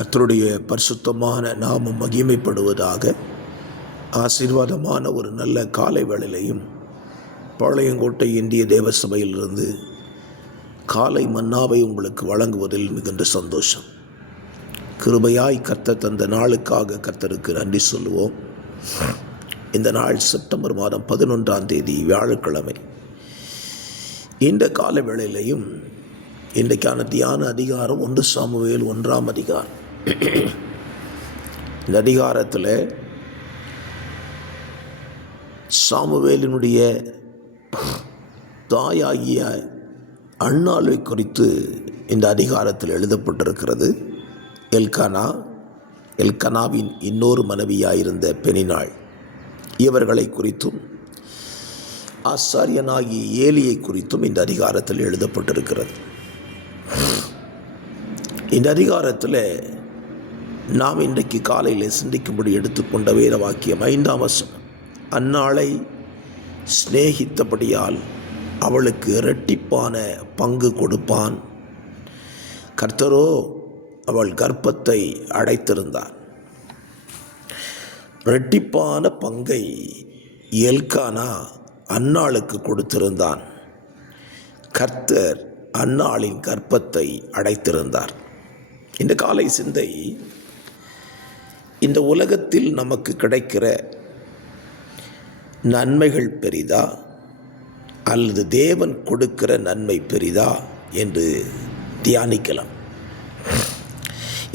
கர்த்தருடைய பரிசுத்தமான நாமம் மகிமைப்படுவதாக. ஆசீர்வாதமான ஒரு நல்ல காலை வேளையிலையும் பாளையங்கோட்டை இந்திய தேவ சபையிலிருந்து காலை மன்னாவை உங்களுக்கு வழங்குவதில் மிகுந்த சந்தோஷம். கிருபையாய் கர்த்தர் தந்த நாளுக்காக கர்த்தருக்கு நன்றி சொல்லுவோம். இந்த நாள் செப்டம்பர் மாதம் 11 வியாழக்கிழமை. இந்த கால வேளையிலையும் இன்றைக்கான தியான அதிகாரம் 1 சாமுவேல் 1 அதிகாரம். இந்த அதிகாரத்தில் சாமுவேலினுடைய தாயாகிய அன்னாளை குறித்து இந்த அதிகாரத்தில் எழுதப்பட்டிருக்கிறது. எல்கானாவின் இன்னொரு மனைவியாயிருந்த பெனினாள், இவர்களை குறித்தும் ஆசாரியனாகிய ஏலியை குறித்தும் இந்த அதிகாரத்தில் எழுதப்பட்டிருக்கிறது. இந்த அதிகாரத்தில் நாம் இன்றைக்கு காலையில் சிந்திக்கும்படி எடுத்துக்கொண்ட வேத வாக்கியம் 5ஆம் வசனம். அன்னாளை சிநேகித்தபடியால் அவளுக்கு இரட்டிப்பான பங்கு கொடுப்பான். கர்த்தரோ அவள் கர்ப்பத்தை அடைத்திருந்தார். இரட்டிப்பான பங்கை எல்கானா அன்னாளுக்கு கொடுத்திருந்தான். கர்த்தர் அன்னாளின் கர்ப்பத்தை அடைத்திருந்தார். இந்த காலை சிந்தை, இந்த உலகத்தில் நமக்கு கிடைக்கிற நன்மைகள் பெரிதா அல்லது தேவன் கொடுக்கிற நன்மை பெரிதா என்று தியானிக்கலாம்.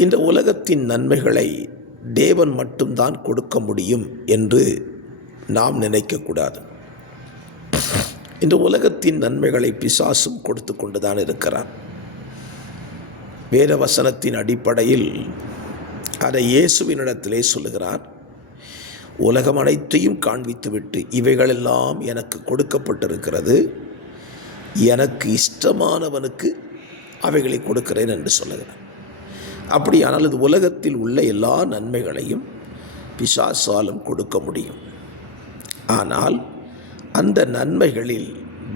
இந்த உலகத்தின் நன்மைகளை தேவன் மட்டும்தான் கொடுக்க முடியும் என்று நாம் நினைக்கக்கூடாது. இந்த உலகத்தின் நன்மைகளை பிசாசும் கொடுத்து கொண்டுதான் இருக்கிறான். வேத வசனத்தின் அடிப்படையில் அதை இயேசுவினிடத்திலே சொல்லுகிறார். உலகம் அனைத்தையும் காண்பித்துவிட்டு இவைகளெல்லாம் எனக்கு கொடுக்கப்பட்டிருக்கிறது, எனக்கு இஷ்டமானவனுக்கு அவைகளை கொடுக்கிறேன் என்று சொல்லுகிறார். அப்படியானால் இது உலகத்தில் உள்ள எல்லா நன்மைகளையும் பிசாசாலும் கொடுக்க முடியும். ஆனால் அந்த நன்மைகளில்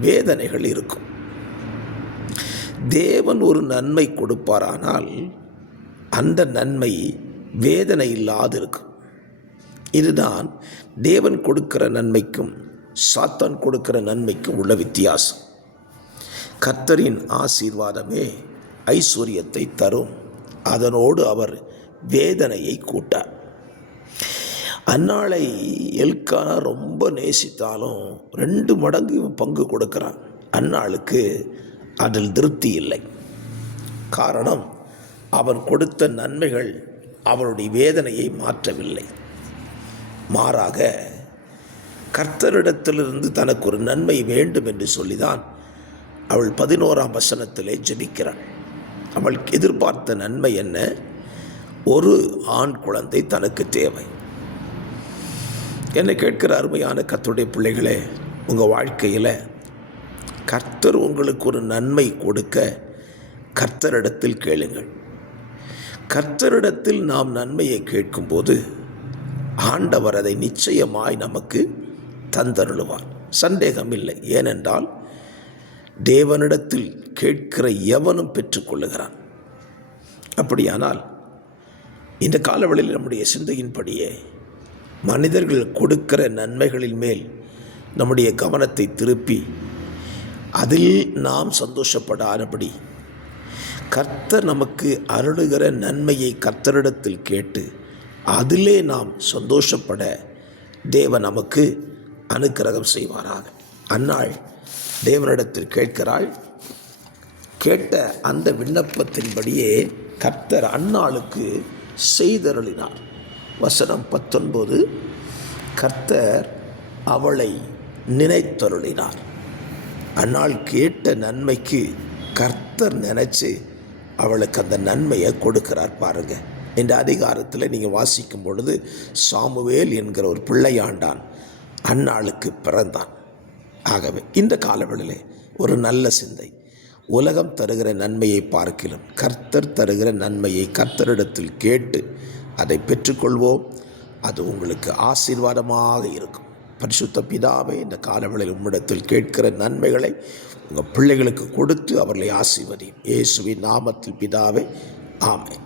வேதனைகள் இருக்கும். தேவன் ஒரு நன்மை கொடுப்பாரானால் அந்த நன்மை வேதனை இல்லாது இருக்கும். இதுதான் தேவன் கொடுக்கிற நன்மைக்கும் சாத்தான் கொடுக்கிற நன்மைக்கும் உள்ள வித்தியாசம். கர்த்தரின் ஆசீர்வாதமே ஐஸ்வர்யத்தை தரும், அதனோடு அவர் வேதனையை கூட்டார். அன்னாளை எல்கானா ரொம்ப நேசித்தாலும் 2 மடங்கு பங்கு கொடுக்கிறான். அன்னாளுக்கு அதில் திருப்தி இல்லை. காரணம், அவன் கொடுத்த நன்மைகள் அவளுடைய வேதனையை மாற்றவில்லை. மாறாக கர்த்தரிடத்திலிருந்து தனக்கு ஒரு நன்மை வேண்டும் என்று சொல்லிதான் அவள் 11ஆம் வசனத்திலே ஜெபிக்கிறாள். அவள் எதிர்பார்த்த நன்மை என்ன? ஒரு ஆண் குழந்தை தனக்கு தேவை. என்னை கேட்கிற அருமையான கர்த்தருடைய பிள்ளைகளே, உங்கள் வாழ்க்கையில் கர்த்தர் உங்களுக்கு ஒரு நன்மை கொடுக்க கர்த்தரிடத்தில் கேளுங்கள். கர்த்தரிடத்தில் நாம் நன்மையை கேட்கும்போது ஆண்டவர் அதை நிச்சயமாய் நமக்கு தந்தருளுவார். சந்தேகம் இல்லை. ஏனென்றால் தேவனிடத்தில் கேட்கிற எவனும் பெற்றுக்கொள்ளுகிறான். அப்படியானால் இந்த காலவெளியில் நம்முடைய சிந்தையின்படியே மனிதர்கள் கொடுக்கிற நன்மைகளின் மேல் நம்முடைய கவனத்தை திருப்பி அதில் நாம் சந்தோஷப்படாதபடி கர்த்தர் நமக்கு அருளுகிற நன்மையை கர்த்தரிடத்தில் கேட்டு அதிலே நாம் சந்தோஷப்பட தேவன் நமக்கு அனுக்கிரகம் செய்வாராக. அன்னாள் தேவனிடத்தில் கேட்கிறாள். கேட்ட அந்த விண்ணப்பத்தின்படியே கர்த்தர் அன்னாளுக்கு செய்தருளினார். வசனம் 19, கர்த்தர் அவளை நினைத்தருளினார். அன்னாள் கேட்ட நன்மைக்கு கர்த்தர் நினைச்சு அவளுக்கு அந்த நன்மையை கொடுக்கிறார். பாருங்க, இந்த அதிகாரத்தில் நீங்கள் வாசிக்கும் பொழுது சாமுவேல் என்கிற ஒரு பிள்ளையாண்டான் அன்னாளுக்கு பிறந்தான். ஆகவே இந்த காலவெளியிலே ஒரு நல்ல சிந்தை, உலகம் தருகிற நன்மையை பார்க்கிலும் கர்த்தர் தருகிற நன்மையை கர்த்தரிடத்தில் கேட்டு அதை பெற்றுக்கொள்வோம். அது உங்களுக்கு ஆசீர்வாதமாக இருக்கும். பரிசுத்த பிதாவே, இந்த காலவெளியில் உம்மிடத்தில் கேட்கிற நன்மைகளை உங்கள் பிள்ளைகளுக்கு கொடுத்து அவர்களை ஆசீர்வதியும். இயேசுவின் நாமத்தில் பிதாவே, ஆமென்.